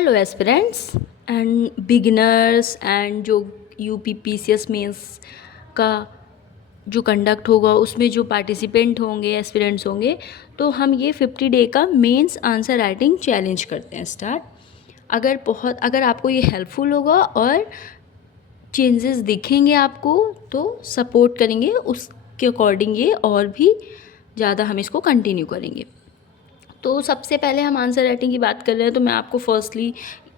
Hello aspirants and beginners and जो UP PCS mains का जो कंडक्ट होगा उसमें जो पार्टिसिपेंट होंगे एस्पिरेंट्स होंगे, तो हम ये 50 डे का मेंस आंसर राइटिंग चैलेंज करते हैं स्टार्ट। अगर आपको ये हेल्पफुल होगा और चेंजेस दिखेंगे आपको तो सपोर्ट करेंगे, उसके अकॉर्डिंग ये और भी ज़्यादा हम इसको कंटिन्यू करेंगे। तो सबसे पहले हम आंसर राइटिंग की बात कर रहे हैं, तो मैं आपको फर्स्टली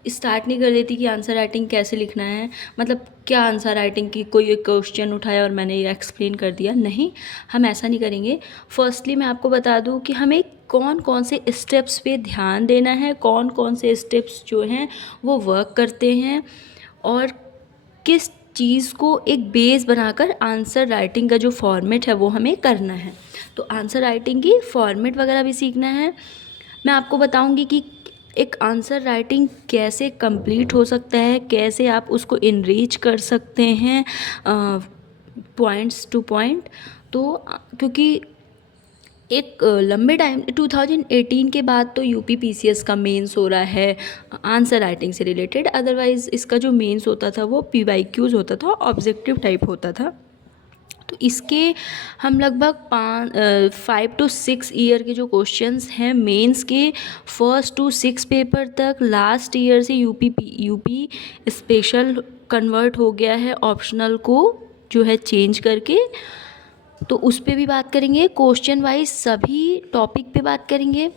स्टार्ट नहीं कर देती कि आंसर राइटिंग कैसे लिखना है, मतलब क्या आंसर राइटिंग की कोई एक क्वेश्चन उठाया और मैंने ये एक्सप्लेन कर दिया, नहीं, हम ऐसा नहीं करेंगे। फर्स्टली मैं आपको बता दूं कि हमें कौन कौन से स्टेप्स पे ध्यान देना है, कौन कौन से स्टेप्स जो हैं वो वर्क करते हैं और किस चीज़ को एक बेस बनाकर आंसर राइटिंग का जो फॉर्मेट है वो हमें करना है। तो आंसर राइटिंग की फॉर्मेट वगैरह भी सीखना है। मैं आपको बताऊंगी कि एक आंसर राइटिंग कैसे कंप्लीट हो सकता है, कैसे आप उसको इनरीच कर सकते हैं पॉइंट्स टू पॉइंट। तो क्योंकि एक लंबे टाइम 2018 के बाद तो यूपी पीसीएस का मेंस हो रहा है आंसर राइटिंग से रिलेटेड, अदरवाइज़ इसका जो मेंस होता था वो पीवाईक्यूज़ होता था, ऑब्जेक्टिव टाइप होता था। तो इसके हम लगभग 5 to 6 ईयर के जो क्वेश्चंस हैं मेंस के 1st to 6 पेपर तक, लास्ट ईयर से यूपी स्पेशल कन्वर्ट हो गया है ऑप्शनल को जो है चेंज करके, तो उस पर भी बात करेंगे। क्वेश्चन वाइज सभी टॉपिक पे बात करेंगे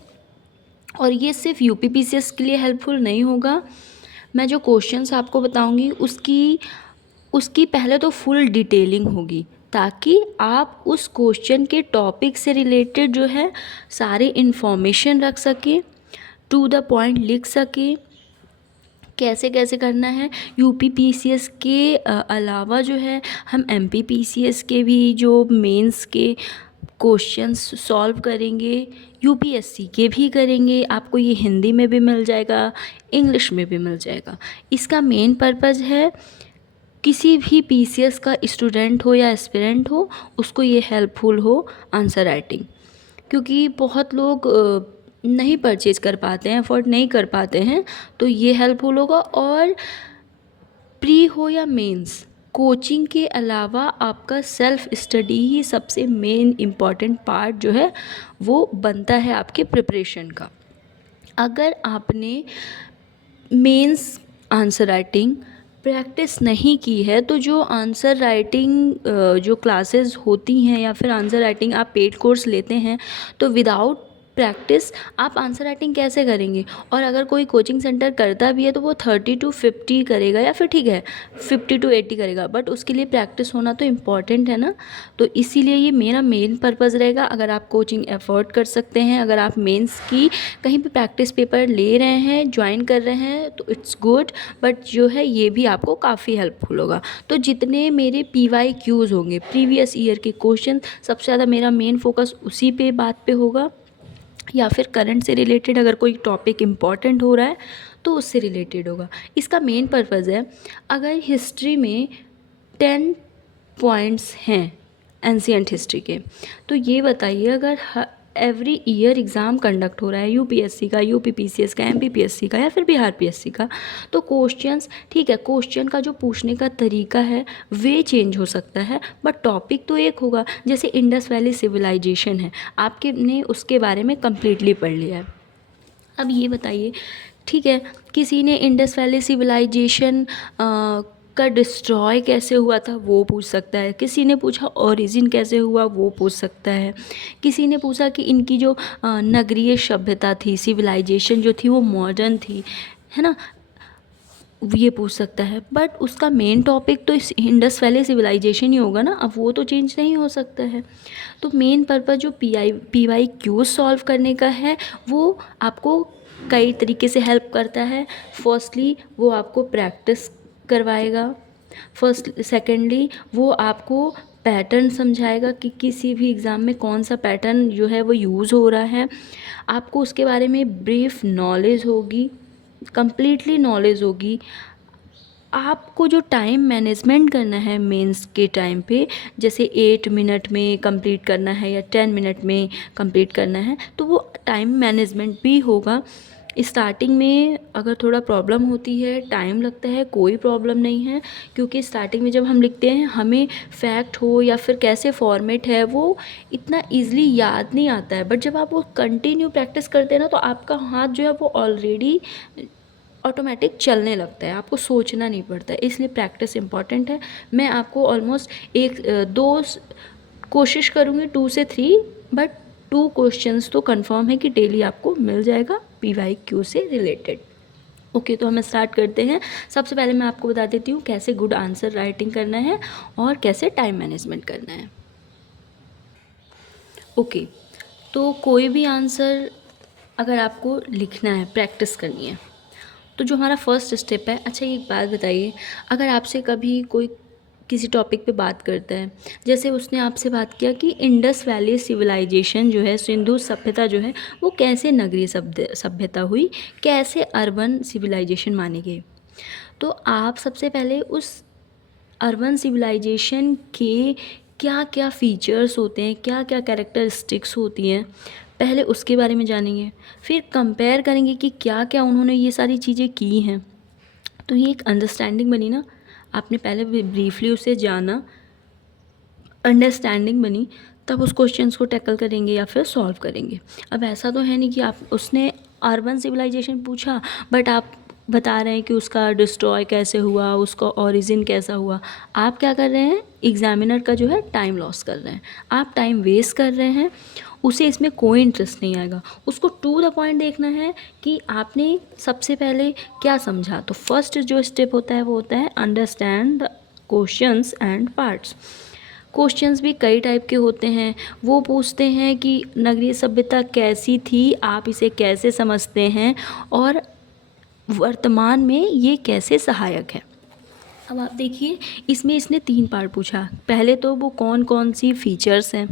और ये सिर्फ यूपी पीसीएस के लिए हेल्पफुल नहीं होगा। मैं जो क्वेश्चंस आपको बताऊंगी उसकी पहले तो फुल डिटेलिंग होगी ताकि आप उस क्वेश्चन के टॉपिक से रिलेटेड जो है सारी इन्फॉर्मेशन रख सकें, टू द पॉइंट लिख सकें, कैसे कैसे करना है। यूपी पीसीएस के अलावा जो है हम एमपी पीसीएस के भी जो मेंस के क्वेश्चंस सॉल्व करेंगे, यूपीएससी के भी करेंगे। आपको ये हिंदी में भी मिल जाएगा, इंग्लिश में भी मिल जाएगा। इसका मेन पर्पज़ है किसी भी पीसीएस का स्टूडेंट हो या एस्पिरेंट हो उसको ये हेल्पफुल हो आंसर राइटिंग, क्योंकि बहुत लोग नहीं परचेज कर पाते हैं, अफोर्ड नहीं कर पाते हैं, तो ये हेल्पफुल होगा। और प्री हो या मेंस, कोचिंग के अलावा आपका सेल्फ स्टडी ही सबसे मेन इम्पॉर्टेंट पार्ट जो है वो बनता है आपके प्रिपरेशन का। अगर आपने मेंस आंसर राइटिंग प्रैक्टिस नहीं की है तो जो आंसर राइटिंग जो क्लासेस होती हैं या फिर आंसर राइटिंग आप पेड कोर्स लेते हैं, तो विदाउट प्रैक्टिस आप आंसर राइटिंग कैसे करेंगे। और अगर कोई कोचिंग सेंटर करता भी है तो वो 30 to 50 करेगा या फिर ठीक है 50 to 80 करेगा, बट उसके लिए प्रैक्टिस होना तो इम्पॉर्टेंट है ना। तो इसीलिए ये मेरा मेन पर्पज़ रहेगा। अगर आप कोचिंग अफोर्ड कर सकते हैं, अगर आप मेंस की कहीं पे प्रैक्टिस पेपर ले रहे हैं, ज्वाइन कर रहे हैं, तो इट्स गुड, बट जो है ये भी आपको काफ़ी हेल्पफुल होगा। तो जितने मेरे पीवाईक्यूज़ होंगे, प्रीवियस ईयर के क्वेश्चन, सबसे ज़्यादा मेरा मेन फोकस उसी पे बात पे होगा, या फिर करंट से रिलेटेड अगर कोई टॉपिक इम्पॉर्टेंट हो रहा है तो उससे रिलेटेड होगा। इसका मेन पर्पज़ है, अगर हिस्ट्री में 10 पॉइंट्स हैं एंशियंट हिस्ट्री के, तो ये बताइए अगर एवरी ईयर एग्ज़ाम कंडक्ट हो रहा है यूपीएससी का, यूपी पीसीएस का, एमपीपीएससी का या फिर बिहार पीएससी का, तो क्वेश्चंस ठीक है, क्वेश्चन का जो पूछने का तरीका है वे चेंज हो सकता है, बट टॉपिक तो एक होगा। जैसे इंडस वैली सिविलाइजेशन है, आपके ने उसके बारे में कम्प्लीटली पढ़ लिया है। अब ये बताइए, ठीक है, किसी ने इंडस वैली सिविलाइजेशन का डिस्ट्रॉय कैसे हुआ था वो पूछ सकता है, किसी ने पूछा ओरिजिन कैसे हुआ वो पूछ सकता है, किसी ने पूछा कि इनकी जो नगरीय सभ्यता थी, सिविलाइजेशन जो थी वो मॉडर्न थी, है ना, ये पूछ सकता है। बट उसका मेन टॉपिक तो इस इंडस वैली सिविलाइजेशन ही होगा ना, अब वो तो चेंज नहीं हो सकता है। तो मेन पर्पज़ जो पीवाई क्यूज सॉल्व करने का है वो आपको कई तरीके से हेल्प करता है। फर्स्टली वो आपको प्रैक्टिस करवाएगा, सेकेंडली वो आपको पैटर्न समझाएगा कि किसी भी एग्ज़ाम में कौन सा पैटर्न जो है वो यूज़ हो रहा है, आपको उसके बारे में ब्रीफ नॉलेज होगी, कंप्लीटली नॉलेज होगी। आपको जो टाइम मैनेजमेंट करना है मेंस के टाइम पे, जैसे 8 मिनट में कंप्लीट करना है या 10 मिनट में कंप्लीट करना है, तो वो टाइम मैनेजमेंट भी होगा। स्टार्टिंग में अगर थोड़ा प्रॉब्लम होती है, टाइम लगता है, कोई प्रॉब्लम नहीं है, क्योंकि स्टार्टिंग में जब हम लिखते हैं हमें फैक्ट हो या फिर कैसे फॉर्मेट है वो इतना ईज़िली याद नहीं आता है। बट जब आप वो कंटिन्यू प्रैक्टिस करते हैं ना, तो आपका हाथ जो है वो ऑलरेडी ऑटोमेटिक चलने लगता है, आपको सोचना नहीं पड़ता है। इसलिए प्रैक्टिस इम्पॉर्टेंट है। मैं आपको ऑलमोस्ट कोशिश करूँगी 2 से 3, बट 2 क्वेश्चंस तो कंफर्म है कि डेली आपको मिल जाएगा PYQ से रिलेटेड। ओके, तो हम स्टार्ट करते हैं। सबसे पहले मैं आपको बता देती हूँ कैसे गुड आंसर राइटिंग करना है और कैसे टाइम मैनेजमेंट करना है। ओके, तो कोई भी आंसर अगर आपको लिखना है, प्रैक्टिस करनी है, तो जो हमारा फर्स्ट स्टेप है। अच्छा, एक बात बताइए, अगर आपसे कभी कोई किसी टॉपिक पे बात करता है, जैसे उसने आपसे बात किया कि इंडस वैली सिविलाइजेशन जो है, सिंधु सभ्यता जो है, वो कैसे नगरीय सभ्यता हुई, कैसे अर्बन सिविलाइजेशन मानी गई, तो आप सबसे पहले उस अर्बन सिविलाइजेशन के क्या क्या फ़ीचर्स होते हैं, क्या क्या कैरेक्टरिस्टिक्स होती हैं, पहले उसके बारे में जानेंगे। फिर कंपेयर करेंगे कि क्या क्या उन्होंने ये सारी चीज़ें की हैं। तो ये एक अंडरस्टैंडिंग बनी ना, आपने पहले ब्रीफली उसे जाना, अंडरस्टैंडिंग बनी, तब उस क्वेश्चंस को टैकल करेंगे या फिर सॉल्व करेंगे। अब ऐसा तो है नहीं कि आप उसने अर्बन सिविलाइजेशन पूछा बट आप बता रहे हैं कि उसका डिस्ट्रॉय कैसे हुआ, उसका ओरिजिन कैसा हुआ। आप क्या कर रहे हैं, एग्जामिनर का जो है टाइम लॉस कर रहे हैं, आप टाइम वेस्ट कर रहे हैं। उसे इसमें कोई इंटरेस्ट नहीं आएगा, उसको टू द पॉइंट देखना है कि आपने सबसे पहले क्या समझा। तो फर्स्ट जो स्टेप होता है वो होता है understand the questions and parts. Questions भी कई टाइप के होते हैं। वो पूछते हैं कि नगरीय सभ्यता कैसी थी, आप इसे कैसे समझते हैं, और वर्तमान में ये कैसे सहायक है। अब आप देखिए, इसमें इसने 3 पार्ट पूछा। पहले तो वो कौन कौन सी फीचर्स हैं,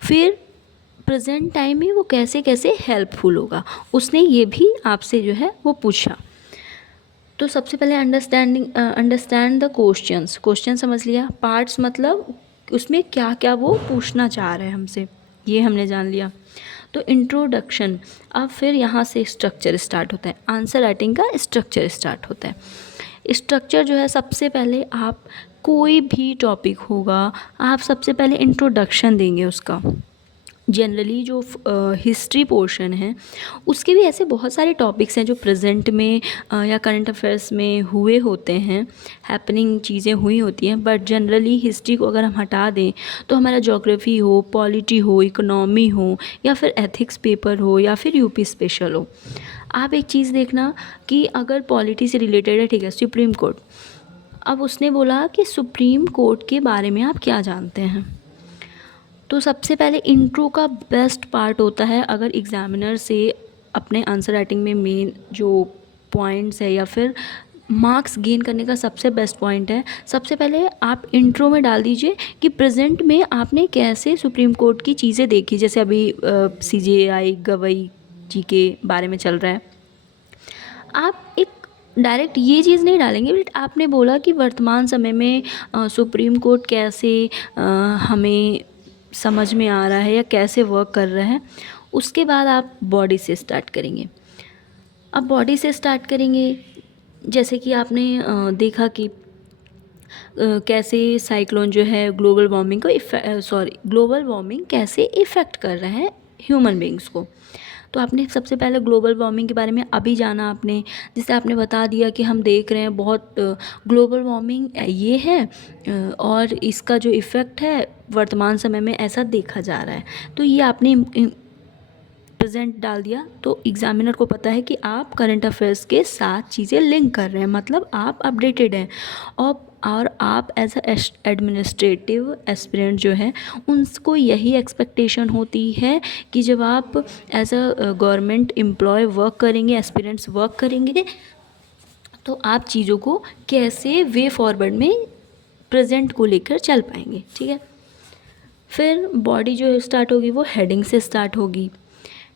फिर प्रेजेंट टाइम में वो कैसे कैसे हेल्पफुल होगा, उसने ये भी आपसे जो है वो पूछा। तो सबसे पहले अंडरस्टैंड द क्वेश्चंस, क्वेश्चन समझ लिया। पार्ट्स मतलब उसमें क्या क्या वो पूछना चाह रहे हैं हमसे, ये हमने जान लिया। तो इंट्रोडक्शन, अब फिर यहाँ से स्ट्रक्चर स्टार्ट होता है, आंसर राइटिंग का स्ट्रक्चर स्टार्ट होता है। स्ट्रक्चर जो है, सबसे पहले आप कोई भी टॉपिक होगा, आप सबसे पहले इंट्रोडक्शन देंगे उसका। जनरली जो हिस्ट्री पोर्शन है उसके भी ऐसे बहुत सारे टॉपिक्स हैं जो प्रेजेंट में या करंट अफेयर्स में हुए होते हैं, हैपनिंग चीज़ें हुई होती हैं। बट जनरली हिस्ट्री को अगर हम हटा दें तो हमारा ज्योग्राफी हो, पॉलिटी हो, इकोनॉमी हो, या फिर एथिक्स पेपर हो, या फिर यूपी स्पेशल हो। आप एक चीज़ देखना कि अगर पॉलिटी से रिलेटेड है, ठीक है, सुप्रीम कोर्ट, अब उसने बोला कि सुप्रीम कोर्ट के बारे में आप क्या जानते हैं। तो सबसे पहले इंट्रो का बेस्ट पार्ट होता है, अगर एग्ज़ामिनर से अपने आंसर राइटिंग में मेन जो पॉइंट्स है या फिर मार्क्स गेन करने का सबसे बेस्ट पॉइंट है, सबसे पहले आप इंट्रो में डाल दीजिए कि प्रेजेंट में आपने कैसे सुप्रीम कोर्ट की चीज़ें देखी। जैसे अभी CJI गवई जी के बारे में चल रहा है, आप एक डायरेक्ट ये चीज़ नहीं डालेंगे, बट आपने बोला कि वर्तमान समय में सुप्रीम कोर्ट कैसे हमें समझ में आ रहा है या कैसे वर्क कर रहा है। उसके बाद आप बॉडी से स्टार्ट करेंगे। अब बॉडी से स्टार्ट करेंगे, जैसे कि आपने देखा कि कैसे साइक्लोन जो है ग्लोबल वार्मिंग कैसे इफ़ेक्ट कर रहा है ह्यूमन बींग्स को। तो आपने सबसे पहले ग्लोबल वार्मिंग के बारे में अभी जाना आपने, जिससे आपने बता दिया कि हम देख रहे हैं बहुत ग्लोबल वार्मिंग ये है और इसका जो इफ़ेक्ट है वर्तमान समय में ऐसा देखा जा रहा है। तो ये आपने प्रेजेंट डाल दिया, तो एग्जामिनर को पता है कि आप करंट अफेयर्स के साथ चीज़ें लिंक कर रहे हैं, मतलब आप अपडेटेड हैं। और आप एज एडमिनिस्ट्रेटिव एस्पिरेंट जो है उनको यही एक्सपेक्टेशन होती है कि जब आप as a government employee work करेंगे, एस्पिरेंट्स वर्क करेंगे, तो आप चीज़ों को कैसे वे फॉरवर्ड में प्रेजेंट को लेकर चल पाएंगे। ठीक है, फिर बॉडी जो स्टार्ट होगी वो हेडिंग से स्टार्ट होगी।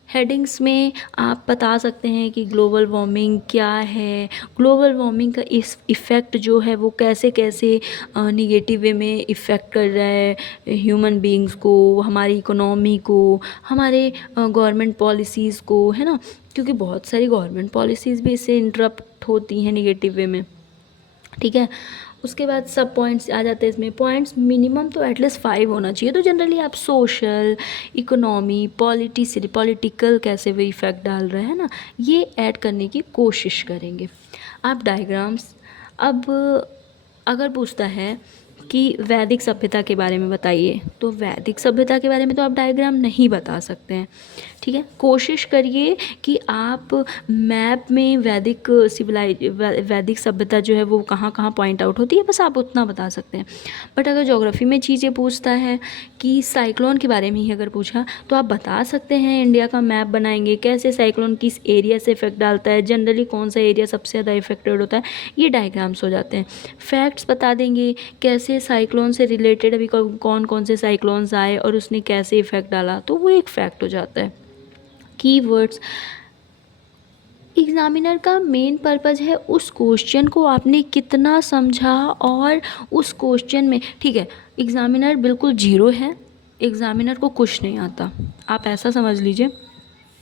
हेडिंग्स में आप बता सकते हैं कि ग्लोबल वार्मिंग क्या है, ग्लोबल वार्मिंग का इस इफ़ेक्ट जो है वो कैसे कैसे निगेटिव वे में इफ़ेक्ट कर रहा है ह्यूमन बीइंग्स को, हमारी इकोनॉमी को, हमारे गवर्नमेंट पॉलिसीज़ को, है ना, क्योंकि बहुत सारी गवर्नमेंट पॉलिसीज़ भी इससे इंटरप्ट होती हैं निगेटिव वे में। ठीक है, उसके बाद सब पॉइंट्स आ जाते हैं इसमें। पॉइंट्स मिनिमम तो एटलीस्ट 5 होना चाहिए। तो जनरली आप सोशल, इकोनॉमी, पॉलिटिकल कैसे वो इफ़ेक्ट डाल रहे हैं ना, ये ऐड करने की कोशिश करेंगे। आप डायग्राम्स, अब अगर पूछता है कि वैदिक सभ्यता के बारे में बताइए, तो वैदिक सभ्यता के बारे में तो आप डायग्राम नहीं बता सकते हैं। ठीक है, कोशिश करिए कि आप मैप में वैदिक सभ्यता जो है वो कहाँ कहाँ पॉइंट आउट होती है, बस आप उतना बता सकते हैं। बट अगर ज्योग्राफी में चीज़ें पूछता है कि साइक्लोन के बारे में ही अगर पूछा, तो आप बता सकते हैं इंडिया का मैप बनाएंगे, कैसे साइक्लोन किस एरिया से इफेक्ट डालता है, जनरली कौन सा एरिया सबसे ज़्यादा इफेक्टेड होता है, ये डायग्राम्स हो जाते हैं। फैक्ट्स बता देंगे कैसे साइक्लोन से रिलेटेड अभी कौन कौन से साइक्लोन्स आए और उसने कैसे इफेक्ट डाला, तो वो एक फैक्ट हो जाता है। कीवर्ड्स, एग्ज़ामिनर का मेन पर्पज़ है उस क्वेश्चन को आपने कितना समझा, और उस क्वेश्चन में, ठीक है, एग्ज़ामिनर बिल्कुल जीरो है, एग्ज़ामिनर को कुछ नहीं आता, आप ऐसा समझ लीजिए।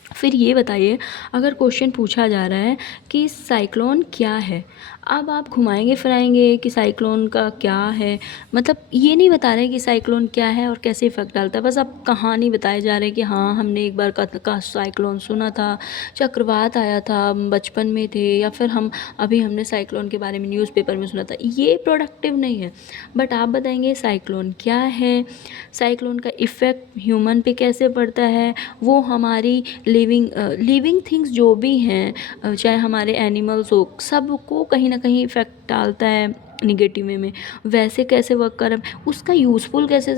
फिर ये बताइए, अगर क्वेश्चन पूछा जा रहा है कि साइक्लोन क्या है, अब आप घुमाएंगे फिराएंगे कि साइक्लोन का क्या है, मतलब ये नहीं बता रहे कि साइक्लोन क्या है और कैसे इफेक्ट डालता है, बस आप कहानी बताए जा रहे हैं कि हाँ हमने एक बार का साइक्लोन सुना था, चक्रवात आया था, हम बचपन में थे, या फिर हमने साइक्लोन के बारे में न्यूज़पेपर में सुना था। ये प्रोडक्टिव नहीं है। बट आप बताएंगे साइक्लोन क्या है, साइक्लोन का इफ़ेक्ट ह्यूमन पे कैसे पड़ता है, वो हमारी लिविंग थिंग्स जो भी हैं, चाहे हमारे एनिमल्स हो, सबको कहीं ना कहीं इफ़ेक्ट डालता है निगेटिव वे में, वैसे कैसे वर्क कर रहा है, उसका यूज़फुल कैसे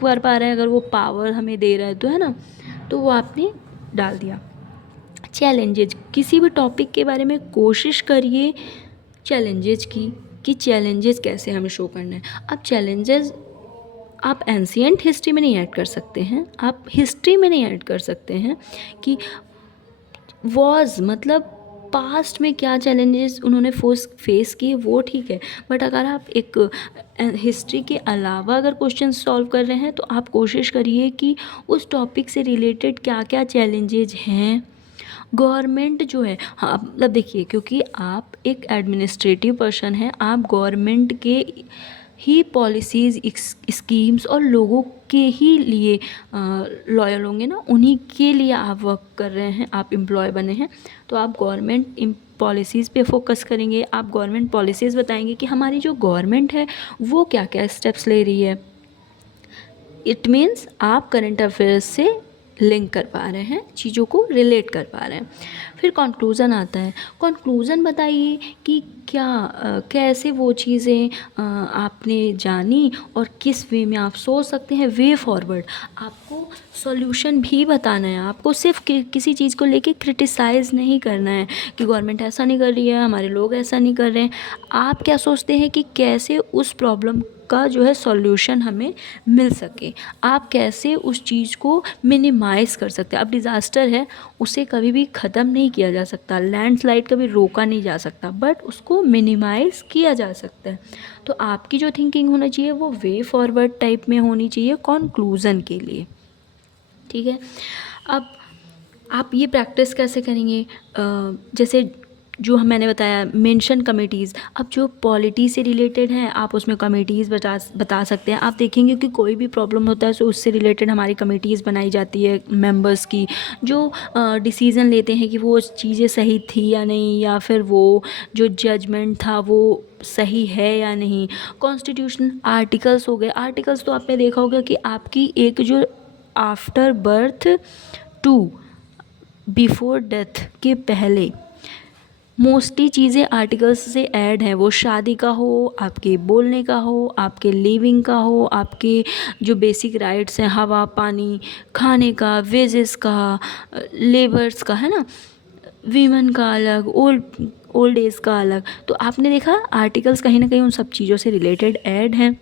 कर पा रहा है, अगर वो पावर हमें दे रहा है तो, है ना, तो वो आपने डाल दिया। चैलेंजेज, किसी भी टॉपिक के बारे में कोशिश करिए चैलेंजेज की, कि चैलेंजेस कैसे हमें शो करना है। अब चैलेंजेस आप एंशियंट हिस्ट्री में नहीं ऐड कर सकते हैं, आप हिस्ट्री में नहीं ऐड कर सकते हैं कि मतलब पास्ट में क्या चैलेंजेस उन्होंने फेस किए, वो ठीक है। बट अगर आप एक हिस्ट्री के अलावा अगर क्वेश्चन सॉल्व कर रहे हैं, तो आप कोशिश करिए कि उस टॉपिक से रिलेटेड क्या क्या चैलेंजेज हैं। गवर्नमेंट जो है, हाँ, मतलब देखिए, क्योंकि आप एक एडमिनिस्ट्रेटिव पर्सन हैं, आप गवर्नमेंट के ही पॉलिसीज़, स्कीम्स और लोगों के ही लिए लॉयल होंगे ना, उन्हीं के लिए आप वर्क कर रहे हैं, आप एम्प्लॉय बने हैं, तो आप गवर्नमेंट पॉलिसीज़ पे फोकस करेंगे, आप गवर्नमेंट पॉलिसीज़ बताएंगे कि हमारी जो गवर्नमेंट है वो क्या क्या स्टेप्स ले रही है। इट मीन्स आप करंट अफेयर्स से लिंक कर पा रहे हैं, चीज़ों को रिलेट कर पा रहे हैं। फिर कंक्लूज़न आता है। कंक्लूज़न बताइए कि क्या कैसे वो चीज़ें आपने जानी और किस वे में आप सोच सकते हैं, वे फॉरवर्ड। आपको सॉल्यूशन भी बताना है, आपको सिर्फ किसी चीज़ को लेके क्रिटिसाइज़ नहीं करना है कि गवर्नमेंट ऐसा नहीं कर रही है, हमारे लोग ऐसा नहीं कर रहे हैं। आप क्या सोचते हैं कि कैसे उस प्रॉब्लम का जो है सॉल्यूशन हमें मिल सके, आप कैसे उस चीज़ को मिनिमाइज़ कर सकते हैं। अब डिज़ास्टर है, उसे कभी भी ख़त्म नहीं किया जा सकता, लैंडस्लाइड कभी रोका नहीं जा सकता, बट उसको मिनिमाइज़ किया जा सकता है। तो आपकी जो थिंकिंग होना चाहिए वो वे फॉरवर्ड टाइप में होनी चाहिए कंक्लूज़न के लिए। ठीक है, अब आप ये प्रैक्टिस कैसे करेंगे, जैसे जो मैंने बताया मेंशन कमेटीज़। अब जो पॉलिटी से रिलेटेड है, आप उसमें कमेटीज़ बता सकते हैं। आप देखेंगे कि कोई भी प्रॉब्लम होता है तो उससे रिलेटेड हमारी कमेटीज़ बनाई जाती है मेंबर्स की, जो डिसीज़न लेते हैं कि वो चीज़ें सही थी या नहीं, या फिर वो जो जजमेंट था वो सही है या नहीं। कॉन्स्टिट्यूशन आर्टिकल्स हो गए, आर्टिकल्स तो आपने देखा होगा कि आपकी एक जो after birth to before death के पहले मोस्टली चीज़ें आर्टिकल्स से ऐड हैं, वो शादी का हो, आपके बोलने का हो, आपके लिविंग का हो, आपके जो बेसिक राइट्स हैं, हवा, पानी, खाने का, वेजेस का, लेबर्स का, है ना, वीमेन का अलग, ओल्ड एज का अलग। तो आपने देखा आर्टिकल्स कहीं ना कहीं उन सब चीज़ों से रिलेटेड ऐड हैं।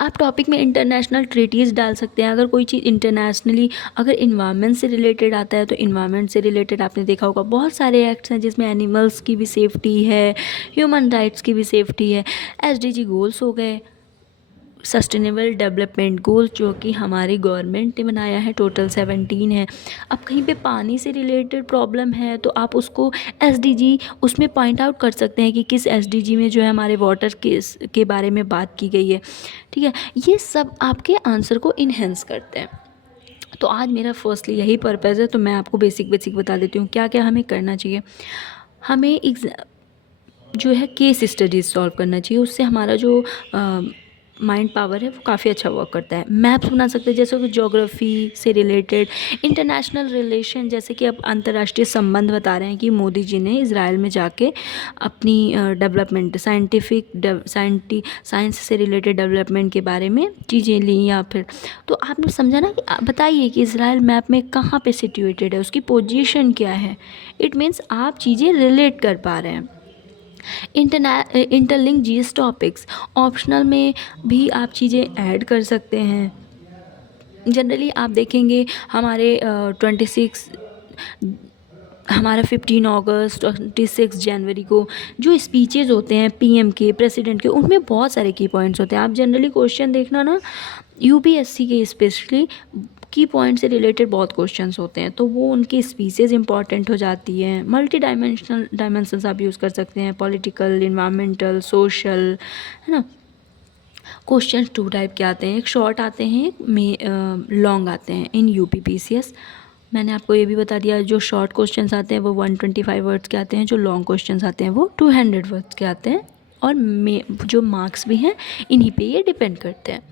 आप टॉपिक में इंटरनेशनल ट्रीटीज़ डाल सकते हैं। अगर कोई चीज़ इंटरनेशनली अगर इन्वायरमेंट से रिलेटेड आता है तो इन्वायरमेंट से रिलेटेड आपने देखा होगा बहुत सारे एक्ट्स हैं जिसमें एनिमल्स की भी सेफ्टी है, ह्यूमन राइट्स की भी सेफ्टी है। एसडीजी गोल्स हो गए, सस्टेनेबल डेवलपमेंट गोल जो कि हमारी गवर्नमेंट ने बनाया है, टोटल 17 है। अब कहीं पे पानी से रिलेटेड प्रॉब्लम है तो आप उसको एसडीजी उसमें पॉइंट आउट कर सकते हैं कि किस एसडीजी में जो है हमारे वाटर के बारे में बात की गई है। ठीक है, ये सब आपके आंसर को इन्हेंस करते हैं। तो आज मेरा फर्स्टली यही पर्पज़ है, तो मैं आपको बेसिक बता देती हूँ क्या क्या हमें करना चाहिए। हमें जो है केस स्टडीज़ सॉल्व करना चाहिए, उससे हमारा जो माइंड पावर है वो काफ़ी अच्छा वर्क करता है। मैप्स बना सकते हैं जैसे कि ज्योग्राफी से रिलेटेड, इंटरनेशनल रिलेशन, जैसे कि अब अंतर्राष्ट्रीय संबंध बता रहे हैं कि मोदी जी ने इज़राइल में जाके अपनी डेवलपमेंट साइंस से रिलेटेड डेवलपमेंट के बारे में चीज़ें ली, या फिर तो आपने समझा ना कि बताइए कि इज़राइल मैप में कहाँ पे सिचुएटेड है, उसकी पोजीशन क्या है। इट मीन्स आप चीज़ें रिलेट कर पा रहे हैं। इंटरलिंक जीएस टॉपिक्स ऑप्शनल में भी आप चीज़ें ऐड कर सकते हैं। जनरली आप देखेंगे हमारे 26 हमारा 15 अगस्त 26 जनवरी को जो स्पीचेज़ होते हैं पीएम के, प्रेसिडेंट के, उनमें बहुत सारे की पॉइंट्स होते हैं। आप जनरली क्वेश्चन देखना ना, यूपीएससी के स्पेशली की पॉइंट से रिलेटेड बहुत क्वेश्चंस होते हैं, तो वो उनकी स्पीचेज़ इंपॉर्टेंट हो जाती हैं। मल्टी डायमेंशंस आप यूज़ कर सकते हैं, पॉलिटिकल, इन्वायरमेंटल, सोशल, है ना। क्वेश्चंस 2 टाइप के आते हैं, एक शॉर्ट आते हैं, एक लॉन्ग आते हैं इन यूपीपीसीएस। मैंने आपको ये भी बता दिया, जो शॉर्ट क्वेश्चंस आते हैं वो 125 वर्ड्स के आते हैं, जो लॉन्ग क्वेश्चंस आते हैं वो 200 वर्ड्स के आते हैं, और जो मार्क्स भी हैं इन्हीं पे ये डिपेंड करते हैं।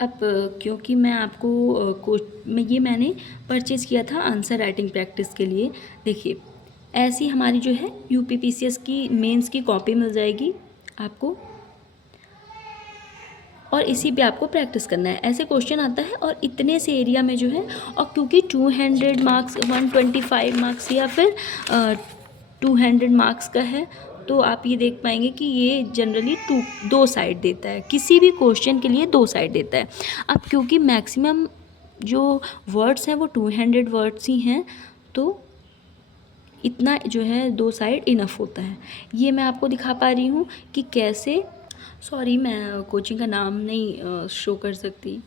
अब क्योंकि मैं आपको मैंने परचेज़ किया था आंसर राइटिंग प्रैक्टिस के लिए। देखिए ऐसी हमारी जो है यूपीपीसीएस की मेंस की कॉपी मिल जाएगी आपको, और इसी पे आपको प्रैक्टिस करना है। ऐसे क्वेश्चन आता है और इतने से एरिया में जो है, और क्योंकि 200 मार्क्स, 125 मार्क्स या फिर 200 मार्क्स का है, तो आप ये देख पाएंगे कि ये जनरली 2 साइड देता है, किसी भी क्वेश्चन के लिए 2 साइड देता है। अब क्योंकि मैक्सिमम जो वर्ड्स हैं वो 200 वर्ड्स ही हैं, तो इतना जो है 2 साइड इनफ होता है। ये मैं आपको दिखा पा रही हूँ कि कैसे, सॉरी मैं कोचिंग का नाम नहीं शो कर सकती,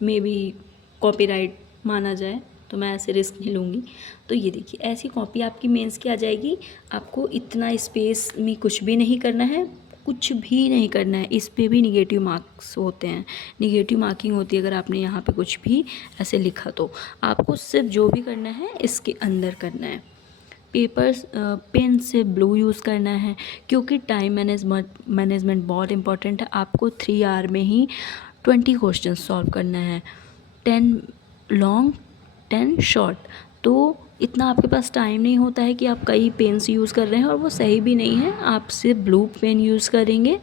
मे बी कॉपीराइट माना जाए, तो मैं ऐसे रिस्क नहीं लूँगी। तो ये देखिए ऐसी कॉपी आपकी मेंस की आ जाएगी। आपको इतना स्पेस में कुछ भी नहीं करना है, कुछ भी नहीं करना है। इस पे भी निगेटिव मार्क्स होते हैं, निगेटिव मार्किंग होती है अगर आपने यहाँ पे कुछ भी ऐसे लिखा। तो आपको सिर्फ जो भी करना है इसके अंदर करना है। पेपर्स पेन से ब्लू यूज़ करना है, क्योंकि टाइम मैनेजमेंट बहुत इंपॉर्टेंट है। आपको 3 आवर में ही 20 क्वेश्चन सॉल्व करना है, 10 लॉन्ग 10 शॉर्ट। तो इतना आपके पास टाइम नहीं होता है कि आप कई पेन्स यूज़ कर रहे हैं, और वो सही भी नहीं है। आप सिर्फ ब्लू पेन यूज़ करेंगे।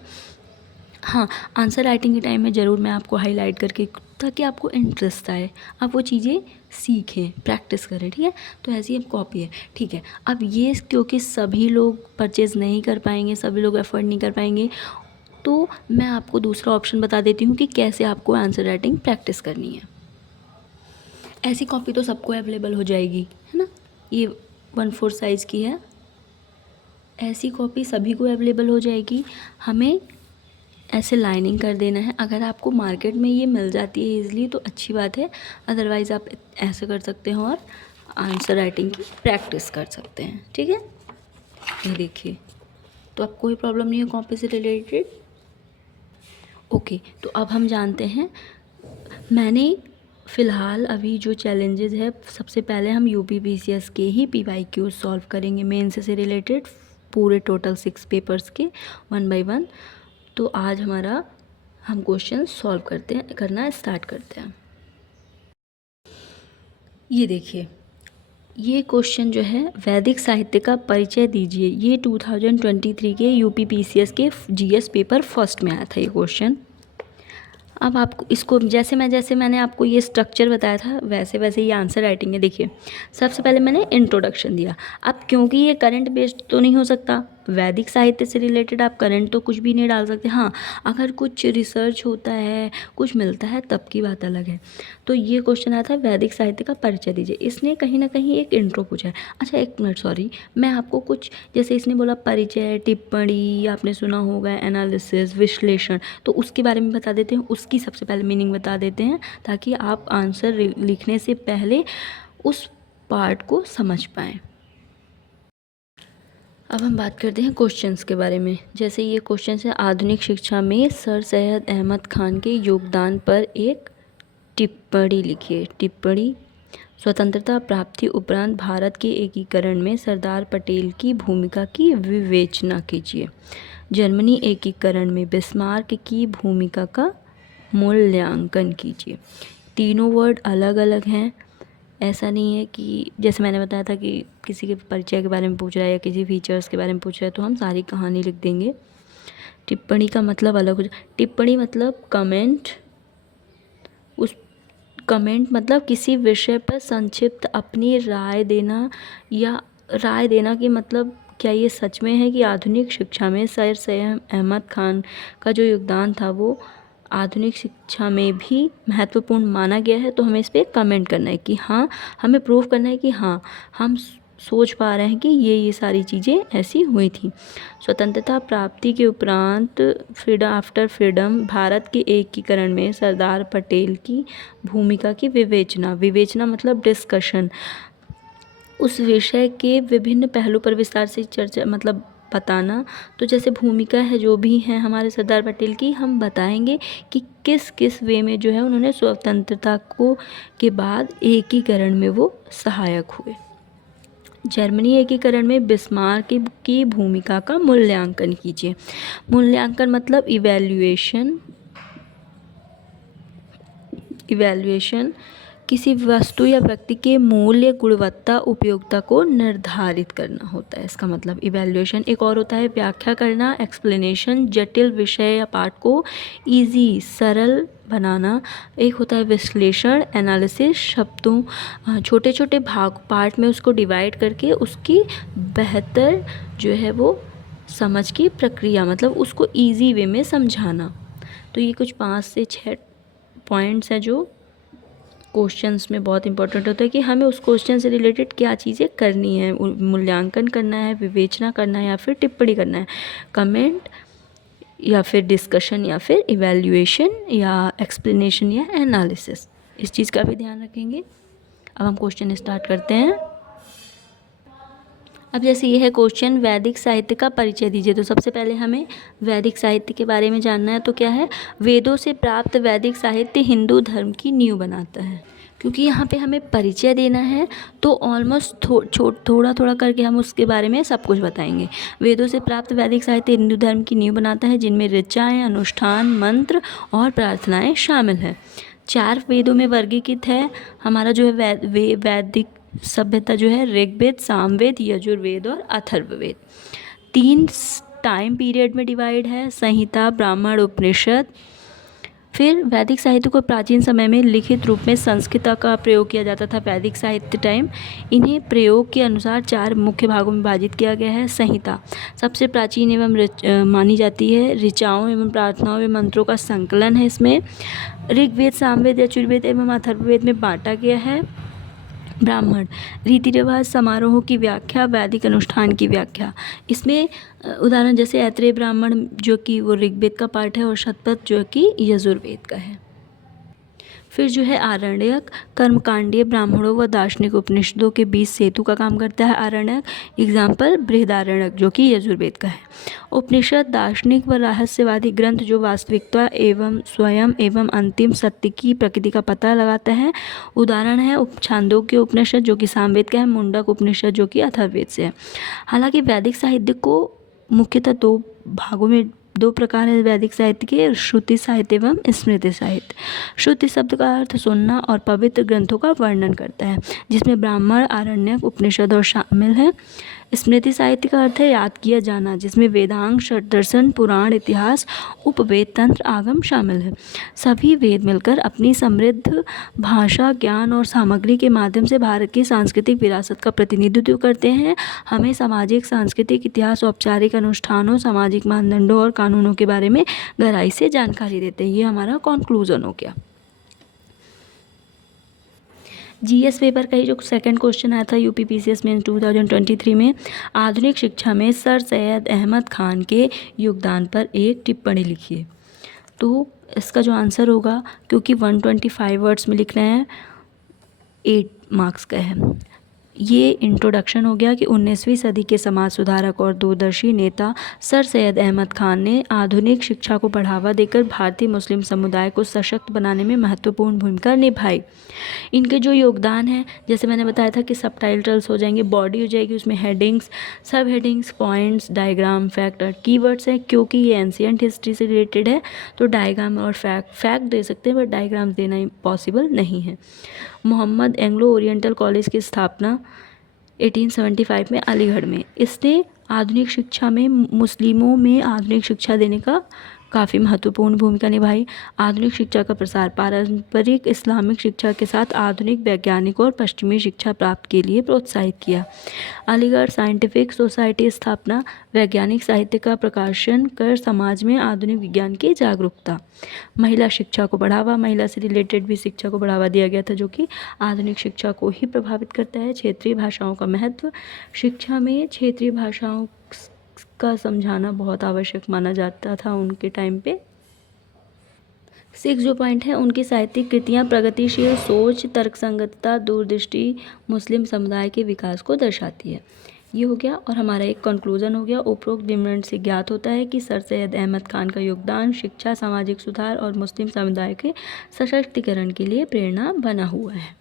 हाँ, आंसर राइटिंग के टाइम में ज़रूर मैं आपको हाईलाइट करके, ताकि आपको इंटरेस्ट आए, आप वो चीज़ें सीखें, प्रैक्टिस करें। ठीक है, तो ऐसी अब कॉपी है। ठीक है, अब ये क्योंकि सभी लोग परचेज़ नहीं कर पाएंगे, सभी लोग एफर्ट नहीं कर पाएंगे, तो मैं आपको दूसरा ऑप्शन बता देती हूँ कि कैसे आपको आंसर राइटिंग प्रैक्टिस करनी है। ऐसी कॉपी तो सबको अवेलेबल हो जाएगी, है ना। ये 1/4 साइज़ की है, ऐसी कॉपी सभी को अवेलेबल हो जाएगी। हमें ऐसे लाइनिंग कर देना है। अगर आपको मार्केट में ये मिल जाती है ईज़िली तो अच्छी बात है, अदरवाइज़ आप ऐसे कर सकते हैं और आंसर राइटिंग की प्रैक्टिस कर सकते हैं। ठीक है, ये देखिए, तो अब कोई प्रॉब्लम नहीं है कॉपी से रिलेटेड। ओके, तो अब हम जानते हैं, मैंने फ़िलहाल अभी जो चैलेंजेस है, सबसे पहले हम यूपीपीसीएस के ही PYQ सॉल्व करेंगे, मेंस से रिलेटेड पूरे टोटल 6 पेपर्स के 1 बाय 1। तो आज हम क्वेश्चन सॉल्व करना स्टार्ट करते हैं। ये देखिए, ये क्वेश्चन जो है, वैदिक साहित्य का परिचय दीजिए। ये 2023 के यूपीपीसीएस के जीएस पेपर फर्स्ट में आया था ये क्वेश्चन। अब आपको इसको जैसे मैंने आपको ये स्ट्रक्चर बताया था, वैसे वैसे ये आंसर राइटिंग है। देखिए, सबसे पहले मैंने इंट्रोडक्शन दिया। अब क्योंकि ये करंट बेस्ड तो नहीं हो सकता, वैदिक साहित्य से रिलेटेड आप करंट तो कुछ भी नहीं डाल सकते। हाँ, अगर कुछ रिसर्च होता है, कुछ मिलता है, तब की बात अलग है। तो ये क्वेश्चन आया था वैदिक साहित्य का परिचय दीजिए। इसने कहीं ना कहीं एक इंट्रो पूछा है। अच्छा एक मिनट, सॉरी, मैं आपको कुछ, जैसे इसने बोला परिचय, टिप्पणी, आपने सुना होगा एनालिसिस, विश्लेषण, तो उसके बारे में बता देते हैं, उसकी सबसे पहले मीनिंग बता देते हैं, ताकि आप आंसर लिखने से पहले उस पार्ट को समझ पाएँ। अब हम बात करते हैं क्वेश्चंस के बारे में। जैसे ये क्वेश्चन है, आधुनिक शिक्षा में सर सैयद अहमद खान के योगदान पर एक टिप्पणी लिखिए। टिप्पणी: स्वतंत्रता प्राप्ति उपरांत भारत के एकीकरण में सरदार पटेल की भूमिका की विवेचना कीजिए। जर्मनी एकीकरण में बिस्मार्क की भूमिका का मूल्यांकन कीजिए। तीनों वर्ड अलग अलग हैं, ऐसा नहीं है कि जैसे मैंने बताया था कि किसी के परिचय के बारे में पूछ रहा है या किसी फीचर्स के बारे में पूछ रहा है तो हम सारी कहानी लिख देंगे। टिप्पणी का मतलब अलग हो जाए। टिप्पणी मतलब कमेंट, उस कमेंट मतलब किसी विषय पर संक्षिप्त अपनी राय देना, या राय देना कि मतलब क्या ये सच में है कि आधुनिक शिक्षा में सर सैयद अहमद खान का जो योगदान था वो आधुनिक शिक्षा में भी महत्वपूर्ण माना गया है। तो हमें इस पर कमेंट करना है कि हाँ, हमें प्रूव करना है कि हाँ, हम सोच पा रहे हैं कि ये सारी चीज़ें ऐसी हुई थी। स्वतंत्रता प्राप्ति के उपरांत आफ्टर फ्रीडम भारत के एकीकरण में सरदार पटेल की भूमिका की विवेचना, विवेचना मतलब डिस्कशन, उस विषय के विभिन्न पहलू पर विस्तार से चर्चा मतलब बताना। तो जैसे भूमिका है जो भी है हमारे सरदार पटेल की, हम बताएंगे कि किस किस वे में जो है उन्होंने स्वतंत्रता को के बाद एकीकरण में वो सहायक हुए। जर्मनी एकीकरण में बिस्मार्क की भूमिका का मूल्यांकन कीजिए। मूल्यांकन मतलब इवैल्यूएशन, इवैल्यूएशन किसी वस्तु या व्यक्ति के मूल्य, गुणवत्ता, उपयोगिता को निर्धारित करना होता है, इसका मतलब इवैल्यूएशन। एक और होता है व्याख्या करना, एक्सप्लेनेशन, जटिल विषय या पाठ को इजी, सरल बनाना। एक होता है विश्लेषण, एनालिसिस, शब्दों छोटे छोटे भाग पार्ट में उसको डिवाइड करके उसकी बेहतर जो है वो समझ की प्रक्रिया, मतलब उसको इजी वे में समझाना। तो ये कुछ 5 से 6 पॉइंट्स हैं जो क्वेश्चंस में बहुत इंपॉर्टेंट होता है कि हमें उस क्वेश्चन से रिलेटेड क्या चीज़ें करनी है, मूल्यांकन करना है, विवेचना करना है, या फिर टिप्पणी करना है, कमेंट या फिर डिस्कशन या फिर इवैल्यूएशन या एक्सप्लेनेशन या एनालिसिस। इस चीज़ का भी ध्यान रखेंगे। अब हम क्वेश्चन स्टार्ट करते हैं। अब जैसे ये है क्वेश्चन, वैदिक साहित्य का परिचय दीजिए। तो सबसे पहले हमें वैदिक साहित्य के बारे में जानना है। तो क्या है, वेदों से प्राप्त वैदिक साहित्य हिंदू धर्म की नींव बनाता है। क्योंकि यहाँ पे हमें परिचय देना है तो ऑलमोस्ट थोड़ा थोड़ा करके हम उसके बारे में सब कुछ बताएंगे। वेदों से प्राप्त वैदिक साहित्य हिंदू धर्म की नींव बनाता है, जिनमें ऋचाएँ, अनुष्ठान, मंत्र और प्रार्थनाएँ शामिल हैं। 4 वेदों में वर्गीकृत है हमारा जो है वैदिक सभ्यता जो है, ऋग्वेद, सामवेद, यजुर्वेद और अथर्ववेद। 3 टाइम पीरियड में डिवाइड है, संहिता, ब्राह्मण, उपनिषद। फिर वैदिक साहित्य को प्राचीन समय में लिखित रूप में संस्कृत का प्रयोग किया जाता था। वैदिक साहित्य टाइम इन्हें प्रयोग के अनुसार 4 मुख्य भागों में विभाजित किया गया है। संहिता सबसे प्राचीन एवं मानी जाती है, ऋचाओं एवं प्रार्थनाओं एवं मंत्रों का संकलन है। इसमें ऋग्वेद, सामवेद, यजुर्वेद एवं अथर्ववेद में बांटा गया है। ब्राह्मण रीति रिवाज, समारोहों की व्याख्या, वैदिक अनुष्ठान की व्याख्या। इसमें उदाहरण जैसे ऐत्रेय ब्राह्मण जो कि वो ऋग्वेद का पार्ट है और शतपथ जो कि यजुर्वेद का है। फिर जो है आरण्यक, कर्मकांडीय ब्राह्मणों व दार्शनिक उपनिषदों के बीच सेतु का काम करता है आरण्यक। एग्जाम्पल बृहदारण्यक जो कि यजुर्वेद का है। उपनिषद दार्शनिक व रहस्यवादी ग्रंथ जो वास्तविकता एवं स्वयं एवं अंतिम सत्य की प्रकृति का पता लगाता है। उदाहरण है छांदोग्य उपनिषद जो कि सामवेद का है, मुंडक उपनिषद जो कि अथर्ववेद से है। हालांकि वैदिक साहित्य को मुख्यतः 2 भागों में 2 प्रकार है वैदिक साहित्य के, श्रुति साहित्य एवं स्मृति साहित्य। श्रुति शब्द का अर्थ सुनना और पवित्र ग्रंथों का वर्णन करता है, जिसमें ब्राह्मण, आरण्यक, उपनिषद और शामिल है। स्मृति साहित्य का अर्थ है याद किया जाना, जिसमें वेदांग, दर्शन, पुराण, इतिहास, उपवेद, तंत्र, आगम शामिल है। सभी वेद मिलकर अपनी समृद्ध भाषा, ज्ञान और सामग्री के माध्यम से भारत की सांस्कृतिक विरासत का प्रतिनिधित्व करते हैं। हमें सामाजिक, सांस्कृतिक, इतिहास, औपचारिक अनुष्ठानों, सामाजिक मानदंडों और कानूनों के बारे में गहराई से जानकारी देते हैं। ये हमारा कंक्लूजन हो गया। जीएस पेपर का ही जो सेकंड क्वेश्चन आया था यूपीपीसीएस में 2023 में, आधुनिक शिक्षा में सर सैयद अहमद खान के योगदान पर एक टिप्पणी लिखिए। तो इसका जो आंसर होगा, क्योंकि 125 वर्ड्स में लिखना है, 8 मार्क्स का है। ये इंट्रोडक्शन हो गया कि 19वीं सदी के समाज सुधारक और दूरदर्शी नेता सर सैयद अहमद खान ने आधुनिक शिक्षा को बढ़ावा देकर भारतीय मुस्लिम समुदाय को सशक्त बनाने में महत्वपूर्ण भूमिका निभाई। इनके जो योगदान है, जैसे मैंने बताया था कि सब टाइटल्स हो जाएंगे, बॉडी हो जाएगी, उसमें हेडिंग्स, सब हेडिंग्स, पॉइंट्स, डायग्राम, फैक्ट और कीवर्ड्स हैं। क्योंकि ये एंशियंट हिस्ट्री से रिलेटेड है तो डायग्राम और फैक्ट दे सकते हैं, बट डायग्राम देना पॉसिबल नहीं है। मोहम्मद एंग्लो ओरिएंटल कॉलेज की स्थापना 1875 में अलीगढ़ में। इसने आधुनिक शिक्षा में, मुस्लिमों में आधुनिक शिक्षा देने का काफ़ी महत्वपूर्ण भूमिका निभाई। आधुनिक शिक्षा का प्रसार पारंपरिक इस्लामिक शिक्षा के साथ आधुनिक वैज्ञानिक और पश्चिमी शिक्षा प्राप्त के लिए प्रोत्साहित किया। अलीगढ़ साइंटिफिक सोसाइटी स्थापना, वैज्ञानिक साहित्य का प्रकाशन कर समाज में आधुनिक विज्ञान की जागरूकता। महिला शिक्षा को बढ़ावा, महिला से रिलेटेड भी शिक्षा को बढ़ावा दिया गया था, जो कि आधुनिक शिक्षा को ही प्रभावित करता है। क्षेत्रीय भाषाओं का महत्व, शिक्षा में क्षेत्रीय भाषाओं का समझाना बहुत आवश्यक माना जाता था उनके टाइम पे। 6 जो पॉइंट है, उनकी साहित्यिक कृतियाँ प्रगतिशील सोच, तर्कसंगतता, दूरदृष्टि मुस्लिम समुदाय के विकास को दर्शाती है। ये हो गया। और हमारा एक कंक्लूजन हो गया। उपरोक्त विवरण से ज्ञात होता है कि सर सैयद अहमद खान का योगदान शिक्षा, सामाजिक सुधार और मुस्लिम समुदाय के सशक्तिकरण के लिए प्रेरणा बना हुआ है।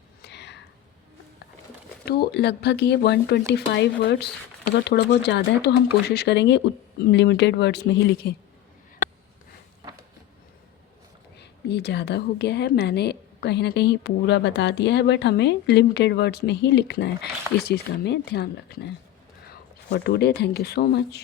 तो लगभग ये 125 वर्ड्स, अगर थोड़ा बहुत ज़्यादा है तो हम कोशिश करेंगे लिमिटेड वर्ड्स में ही लिखें। ये ज़्यादा हो गया है, मैंने कहीं ना कहीं पूरा बता दिया है, बट हमें लिमिटेड वर्ड्स में ही लिखना है। इस चीज़ का हमें ध्यान रखना है। For today, thank you so much.